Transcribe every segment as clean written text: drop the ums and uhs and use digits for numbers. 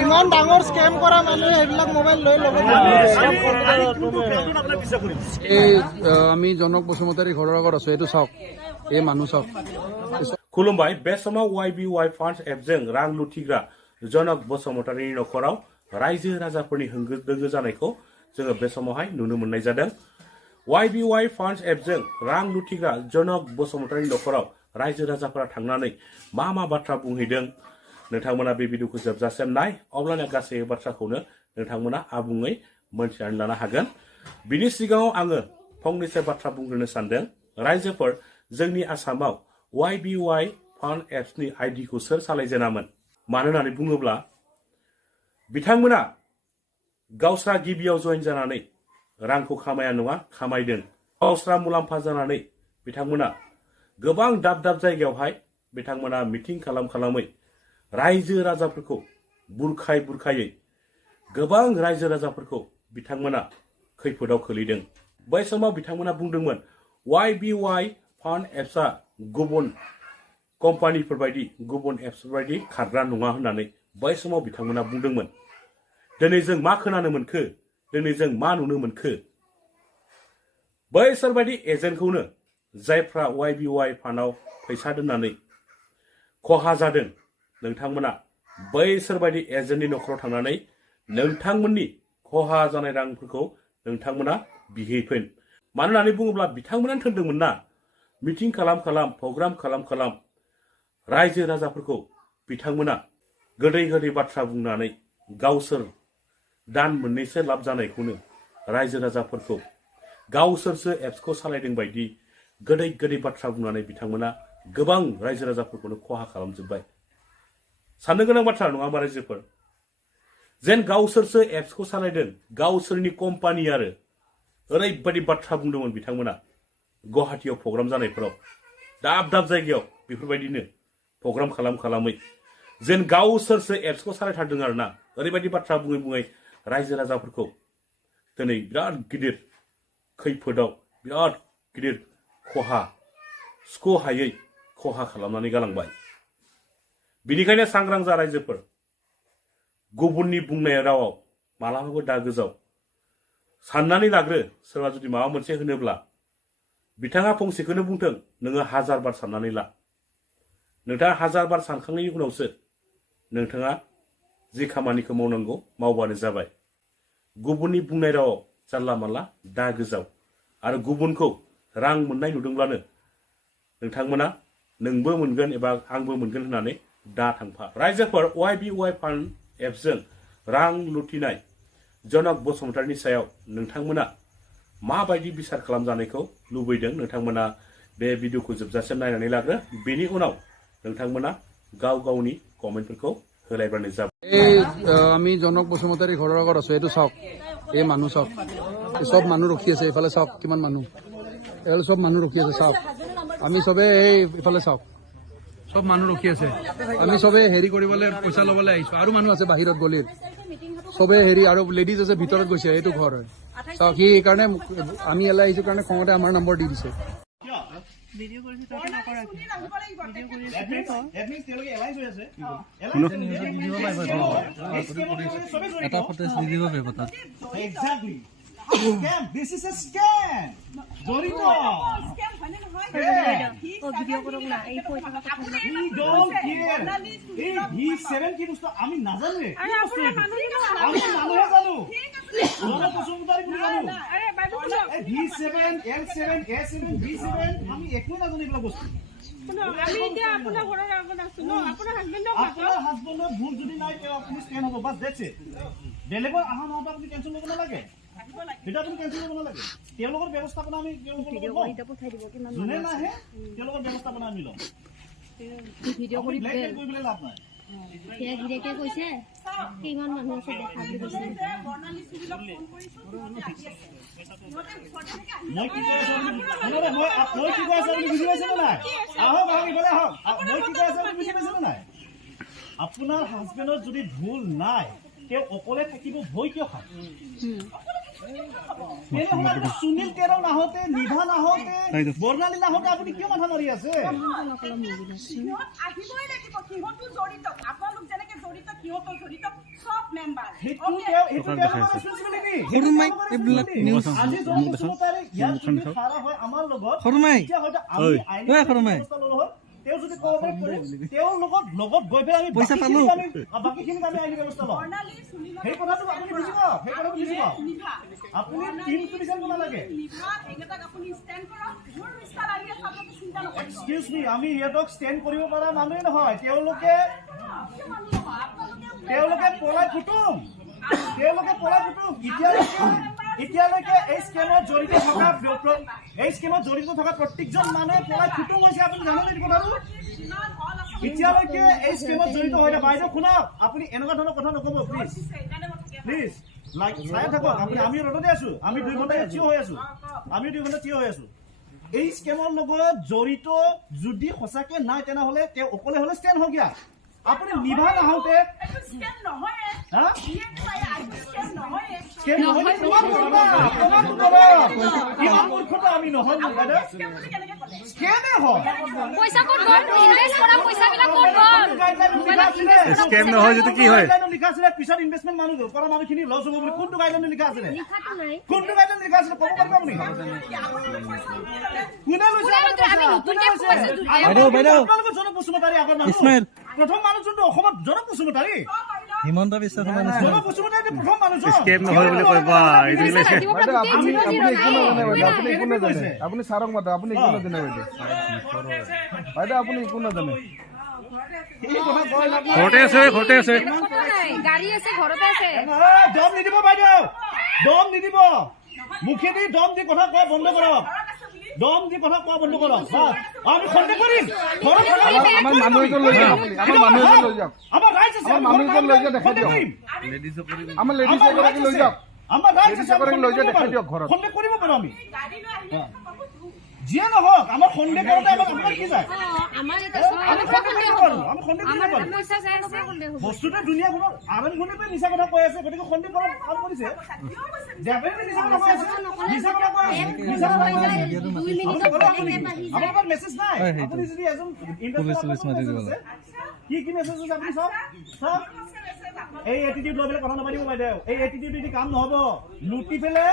ইমান ডাঙৰ স্কেম কৰা মানুহে এইবিলাক মোবাইল লৈ ল'ব। আমি জনক বসুমতাৰী ঘৰৰ আগত আছো, এইটো চাওক, এই মানুহ চাওক। खुलुमबाय बे समाव YBY फान्ड्स एपजों रां लुथिग्रा जनक बसुमतारीनि नखराव रायजो राजाफोरनि होंगो दोंगो जानायखौ जोङो बे समावहाय नुनो मोननाय जादों। YBY फान्ड्स एपजों रां लुथिग्रा जनक बसुमतारीनि नखराव रायजो राजाफोरा थांनानै मा मा बाथ्रा बुंहैदों नोंथांमोना बे भिडिअखौ जोबजासिम नाय, अब्लाना गासै बाथ्राखौनो नोंथांमोना आबुङै मोनथिनानै लानो हागोन। बिनि सिगाङाव आङो फंनैसो बाथ्रा बुंग्रोनो सानदों। रायजोफोर, जोंनि आसामाव YBY फान्ड एप्सनि आइडिखौ सोर सालायजेनामोन? मानो होननानै बुङोब्ला बिथांमोना गावस्रा गिबियाव जइन जानानै रांखौ खामाया नङा, खामायदों। गावस्रा मुलाम्फा जानानै बिथांमोना गोबां दाब दाब जायगायावहाय बिथांमोना मिटिं खालामै रायजो राजाफोरखौ बुरखायै गोबां रायजो राजाफोरखौ बिथांमोना खैफोदाव खोलैदों। बै समाव बिथांमोना बुंदोंमोन YBY फान्ड एप्सआ गुबुन कम्पानिफोर बायदि गुबुन एप्सफोर बायदि खारग्रा नङा होननानै बै समाव बिथांमोना बुंदोंमोन। दिनै जों मा खोनानो मोनखो? दिनै जों मा नुनो मोनखो? बैसोरबायदि एजेन्टखौनो जायफ्रा YBY फान्डआव फैसा दोननानै खहा जादों, नोंथांमोना बैसोरबायदि एजेन्टनि नखराव थांनानै नोंथांमोननि खहा जानाय रांफोरखौ नोंथांमोना बिहैफिन। मानो होननानै बुङोब्ला बिथांमोनानो थोनदोंमोन ना, मिटिं खालाम प्रग्राम खालाम रायजो राजाफोरखौ बिथांमोना गोदै गोदै बाथ्रा बुंनानै गावसोर दान मोननैसो लाब जानायखौनो रायजो राजाफोरखौ गावसोरसो एप्सखौ सालायदों बायदि गोदै गोदै बाथ्रा बुंनानै बिथांमोना गोबां रायजो राजाफोरखौनो खहा खालामजोब्बाय। साननो गोनां बाथ्रा नङा होमबा रायजोफोर? जेन गावसोरसो एप्सखौ सालायदों, गावसोरनि कम्पानि आरो ओरैबायदि बाथ्रा बुंदोंमोन बिथांमोना गुवाहाटीयाव प्रग्राम जानायफोराव दाब दाब जायगायाव बेफोरबायदिनो प्रग्राम खालामै जेन गावसोरसो एप्सखौ सालायथारदों आरोना। ओरैबायदि बाथ्रा बुङै रायजो राजाफोरखौ दिनै बिराद गिदिर खैफोदाव बिराद गिदिर खहा सुख'हायै खहा खालामनानै गालांबाय। बिनिखायनो सांग्रां जा रायजोफोर, गुबुननि बुंनाय रावाव मालाबाबो दा गोजाव। साननानै लाग्रो, सोरबा जुदि माबा मोनसे होनोब्ला बिथाङा फंसेखौनो बुंथों, नोङो 1000 बार साननानै ला। नोंथाङा 1000 बार सानखांनायनि उनावसो नोंथाङा जि खामानिखौ मावनांगौ मावबानो जाबाय। गुबुननि बुंनाय रावाव जानला मानला दा गोजाव। आरो गुबुनखौ रां मोननाय नुदोंब्लानो नोंथांमोना नोंबो मोनगोन एबा आंबो मोनगोन होननानै दा थांफा। रायजोफोर, YBY फान्ड एप्सजों रां लुथिनाय जनक बसुमतारीनि सायाव नोंथांमोना माबायदि बिसार खालामजानायखौ लुबैदों? नोंथांमोना बे भिडिअखौ जोबजासिम नायनानै लाग्रो। बेनि उनाव नोंथांमोना गाव गावनि कमेन्टफोरखौ होलायबानो जाबाय। আমি জনক বসুমতাৰী ঘৰৰ আগত আছো, এইটো চাওক, এই মানুহ চাওক, চব মানুহ ৰখি আছে। এইফালে চাওক কিমান মানুহ, এইফালে চব মানুহ ৰখি আছে চাওক। আমি চবে এই ইফালে চাওক, চব মানুহ ৰখি আছে। আমি চবে হেৰি কৰিবলৈ পইচা ল'বলৈ আহিছো। আৰু মানুহ আছে বাহিৰত গলিৰ, চবে হেৰি আৰু লেডিজ আছে ভিতৰত গৈছে। এইটো ঘৰ হয় চাওক। সি এইকাৰণে আমি এলাই আহিছো কাৰণে খঙতে আমাৰ নম্বৰ দি দিছে। এটা ফটো দি দিব পাৰিব তাত। Scam. This is a scam. Dorito. Video করুন না, এই পয়সা We don't care. এই V7 কি বস্তু আমি নাজানো রে। আরে আপনারা মানুষই না, আমি মানুহে জানো। ঠিক আছে জনক বসুমতাৰী বুলি জানো। আরে বাইরে বলো এই V7, L7, A7, V7 আমি একো নাজানো এইবিলাক বস্তু। শুনো, আমি এতিয়া আপোনাৰ ঘৰৰ আগত আছো ন, আপোনাৰ হাজবেণ্ডক আপোনাৰ হাজবেণ্ডৰ ভুল যদি নাই তেওঁ আপুনি স্কেন হ'ব, বাস দ্যাটস ইট। বেলেগৰ আহা নহওঁতে আপুনি টেনচন ল'ব নালাগে। এটা তুমি টেনচন ল'ব নালাগে। তেওঁলোকৰ ব্যৱস্থাপনা আমি তেওঁলোকৰ যোনে নাহে তেওঁলোকৰ ব্যৱস্থাপনা আমি ল'ম। ভিডিঅ' কৰি ব্লেকমেইল কৰিবলৈ লাভ নাই। সেয়া গিৰেকে কৈছে কিমান মানুহ আছে দেখা বুলি কৈছে। মই কি কৈ আছো মই কি কৈ আছো আপুনি বুজি পাইছে নে নাই? আহক ইফালে আহক। মই কি কৈ আছো আপুনি বুজি পাইছে নে নাই? আপোনাৰ হাজবেণ্ডৰ যদি ভুল নাই তেওঁ অকলে থাকিব ভয় কিয় খায়? সুনীল কেৰল নাহোতে, নিভা নাহোতে, বৰ্ণালী নাহোতে আপুনি কিয় মাথা মাৰি আছে? আহিবই লাগিব, সিহঁতো জড়িত। আপোনালোক সিহঁতৰ জড়িত সব মেম্বাৰ সেইটো তেওঁলোকৰ responsibility। আজি জনপ্ৰচুৰতাৰে ইয়াত যদি খাৰা হয় আমাৰ লগত, তেতিয়া হয়তো আমি আইনী ব্যৱস্থা ল'লো হয়। তেওঁ যদি কোঅপাৰেট কৰে, তেওঁৰ লগত গৈ পেলাই আমি বাকীখিনিক আমি আইনী ব্যৱস্থা ল'ম। সেই কথাটো আপুনি বুজি পাওক, সেই কথাটো বুজি পাওক। আপুনি টিমটো বিচাৰিব নালাগে। এক্সকিউজ মি, আমি সিহঁতক ষ্টেণ্ড কৰিব পৰা মানুহে নহয়। তেওঁলোকে পলাই ফুটুম। এতিয়ালৈকে এই স্কেমত জড়িত থকা প্ৰত্যেকজন মানুহে পলাই ফুটুম হৈছে। আপুনি জানে নেকি কথাটো? এতিয়ালৈকে এই স্কেমত জড়িত হৈ থাকে। বাইদেউ শুনক, আপুনি এনেকুৱা ধৰণৰ কথা নক'ব প্লিজ। চাই থাকক আপুনি। আমি ৰ'দতে আছো, আমি 2 ঘণ্টা থিয় হৈ আছো। এই স্কেমৰ লগত জড়িত যদি সঁচাকে নাই, তেনেহ'লে তেওঁ অকলে হ'লে ষ্টেণ্ড হওক। ইয়াত আপুনি নিভা নাহোঁতে ইমান মূৰ্খতা আমি নহয়। স্কেমে হয়। স্কেম নহয় যদি কি হয়? লিখা আছিলে পিছত ইনভেষ্টমেণ্ট মানুহ কৰা মানুহখিনি লছ হ'ব বুলি। কোনটো গাইডলাইন লিখা আছিলে? কোনটো গাইডলাইন লিখা আছিলে ক'ব পাৰিব আপুনি? কোনে লৈছে? আপোনালোকৰ জনক বসুমতাৰী আগৰ মানুহ। প্ৰথম মানুহ যোনটো অসমত জনক বসুমতাৰী। হিমন্ত বিশ্ব শৰ্মা জনক বসুমতাৰী প্ৰথম মানুহ। স্কেম নহয় বুলি কয় বা আপুনি ছাৰক মাতে, আপুনি একো নাজানে বাইদেউ, আপুনি একো নাজানে। ঘৰতে আছে গাড়ী আছে, ঘৰতে আছে। দম নিদিব বাইদেউ, দম নিদিব। মুখেদি দম দি কথা কোৱা বন্ধ কৰক। আমি সন্দেহ কৰিম। আমাৰ মানুহ এজন লৈ যাওক, আমাৰ ৰাইজ আছে, মানুহ এজন লৈ যাওক, দেখাই দিয়ক। আমাৰ লেডিজ এগৰাকী লৈ যাওক, আমাৰ ৰাইজ আছে, লৈ যাওক, দেখাই দিয়ক ঘৰত। সন্দেহ কৰিব পাৰো আমি। যিয়ে নহওক, আমাৰ সন্দেহ কৰোঁতে আপোনাৰ কি যায়? বস্তুটো দুনিয়াখনত আৰম্ভণিৰ পৰা মিছা কথা কৈ আছে, গতিকে সন্দেহ কৰাত কাম কৰিছে। আপোনাৰ মেছেজ নাই। আপুনি যদি এজন কি মেছেজ আছে আপুনি চাওক। এই এটিটিউড লৈ পেলাই কথা নাপাতিব বাইদেউ। এই এটিটিউড যদি কাম নহব, লুটি পেলাই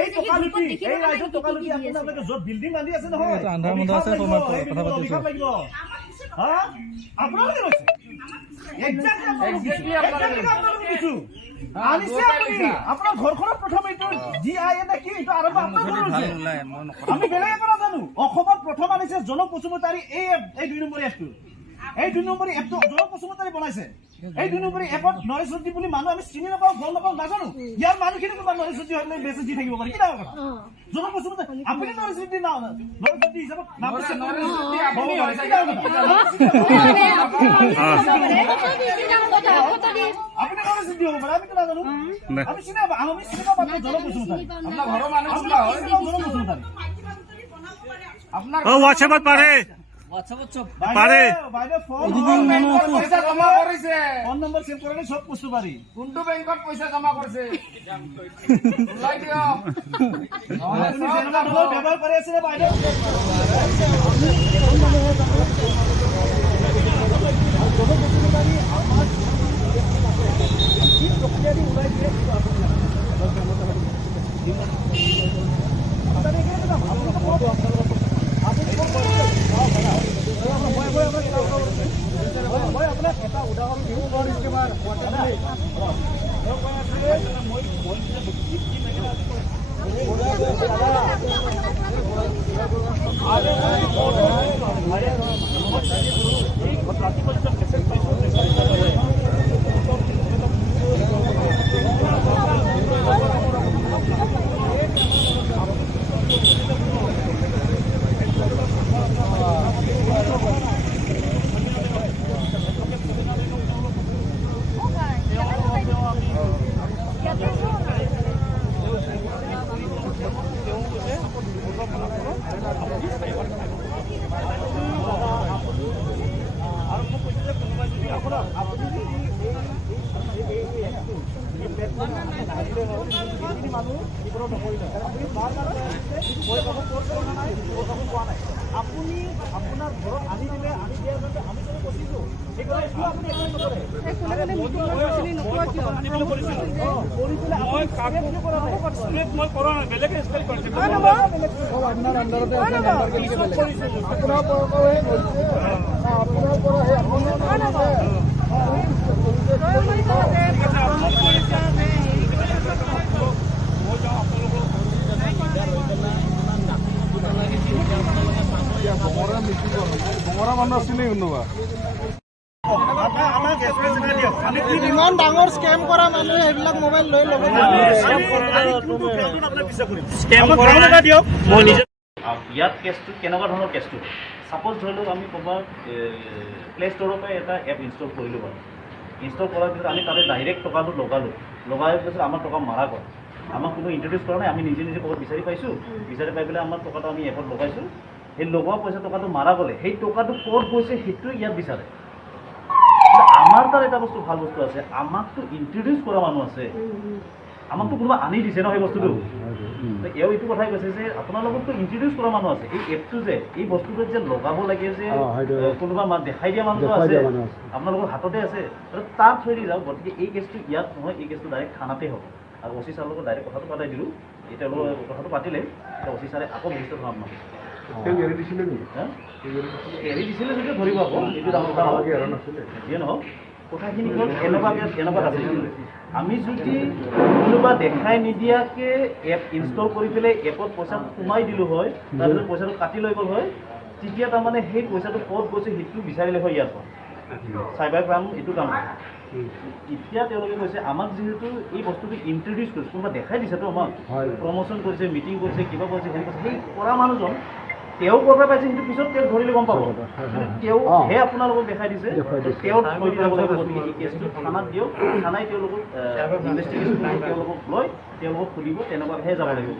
এই টকা লুটি, এই ৰাইজৰ টকা লুটি আপোনালোকে য'ত বিল্ডিং বান্ধি আছে নহয়, অভিশাপ লাগিব। আপোনালোকে লৈছে আপোনাৰ ঘৰখনত প্ৰথম এইটো GIA নে কি এইটো আৰম্ভ আপোনাৰ ঘৰত হৈছে। আমি বেলেগ একো নাজানো। অসমত প্ৰথম আনিছে জনক বসুমতাৰী এই 2 নম্বৰী এপটো। এই 2 নম্বৰী এপটো জনক বসুমতাৰী বনাইছে। এই 2 নম্বৰী এপত নৰেশ জ্যোতি বুলি মানুহ আমি চিনি নাপাওঁ, গম নাপাওঁ, নাজানো। ইয়াৰ মানুহখিনি তোমাৰ নৰেশ জ্যোতি হ'লে মেছেজ দি থাকিব পাৰি। কি ডাঙৰ কথা? জনক বসুমতাৰী আপুনি নৰেশ জ্যোতি হিচাপত নাম আপুনি নৰেশ জ্যোতি হ'ব পাৰে, আমিতো নাজানো। আমি চিনি নাপাওঁ, আমি চিনি নাপাওঁ জনক বসুমতাৰী। আপোনাৰ ঘৰৰ মানুহ জনক বসুমতাৰী। হোৱাটছএপত পাৰে ফোন নম্বৰ চেভ কৰিলে চব বস্তু পাৰি। কোনটো বেংকত পইচা জমা কৰিছে ব্যৱহাৰ কৰি আছে বাইদেউ। মই আপোনাক এটা উদাহৰণ দিওঁ। আপুনি আপোনাৰ ঘৰত আনি দিলে, আনি দিয়াৰ বাবে আমি যদি কৈছোঁ আপোনাৰ আণ্ডাৰতে আছে মেম্বাৰ কেনেকৈ বেলেগ আপোনাৰ পৰা আপোনাৰ পৰা বঙৰা মানুহ আছিলে কোনোবা ইমান ডাঙৰ স্কেম কৰা মানুহে সেইবিলাক মোবাইল লৈ ল'ব ইয়াত কেছটো কেনেকুৱা ধৰণৰ কেছটো ছাপ'জ ধৰি লওক আমি ক'ৰবাত প্লে ষ্ট'ৰৰ পৰা এটা এপ ইনষ্টল কৰিলোঁ বাৰু ইনষ্টল কৰাৰ পিছত আমি তাতে ডাইৰেক্ট টকাটো লগাই পিছত আমাৰ টকা মাৰা গ'ল আমাক কোনো ইণ্ট্ৰডিউচ কৰা নাই আমি নিজে ক'ৰবাত বিচাৰি পাইছোঁ বিচাৰি পাই পেলাই আমাৰ টকাটো আমি এপত লগাইছোঁ সেই লগোৱা পইচা টকাটো মাৰা গ'লে সেই টকাটো ক'ত গৈছে সেইটোৱে ইয়াত বিচাৰে আমাৰ তাত এটা বস্তু ভাল বস্তু আছে আমাকতো ইণ্ট্ৰডিউচ কৰা মানুহ আছে আমাকতো কোনোবা আনি দিছে ন সেই বস্তুটো এওঁ এইটো কথাই কৈছে যে আপোনাৰ লগততো ইণ্ট্ৰডিউচ কৰা মানুহ আছে এই এপটো যে এই বস্তুটো যে লগাব লাগে যে কোনোবা দেখাই দিয়া মানুহটো আছে আপোনালোকৰ হাততে আছে তাৰ থৈ দি যাওক গতিকে এই কেছটো ইয়াত নহয় এই কেছটো ডাইৰেক্ট থানাতে হ'ব আৰু অ চি ছাৰৰ লগত ডাইৰেক্ট কথাটো পাতাই দিলোঁ এই তেওঁলোকৰ কথাটো পাতিলে এতিয়া অ চি ছাৰে আকৌ ভৱিষ্যত ধৰা আপোনাক এৰি দিছিলে যদিও ধৰিব আকৌ এইটো ডাঙৰ কথা যিয়ে নহওক কথাখিনি হ'ল এনেকুৱা আছিল আমি যদি কোনোবা দেখাই নিদিয়াকৈ এপ ইনষ্টল কৰি পেলাই এপত পইচা সোমাই দিলোঁ হয় তাৰপিছত পইচাটো কাটি লৈ গ'ল হয় তেতিয়া তাৰমানে সেই পইচাটো ক'ত গৈছে সেইটো বিচাৰিলে হয় ইয়াৰ পৰা চাইবাৰ ক্ৰাইম এইটো কাম এতিয়া তেওঁলোকে কৈছে আমাক যিহেতু এই বস্তুটো ইণ্ট্ৰডিউচ কৰিছে কোনোবা দেখাই দিছেতো আমাক প্ৰমোশ্যন কৰিছে মিটিং কৰিছে কিবা কৰিছে হেৰি কৰিছে সেই কৰা মানুহজন তেওঁ ক'ৰ পৰা পাইছে সেইটো পিছত তেওঁক ধৰিলে গম পাব তেওঁহে আপোনালোকক দেখাই দিছে তেওঁ থৈ দি যাব লাগিব গতিকে এই কেছটো থানাত দিয়ক থানাই তেওঁলোকক ইনভেষ্টিগেশ্যন কৰি তেওঁলোকক লৈ তেওঁলোকক খুলিব তেনেকুৱাহে যাব লাগিব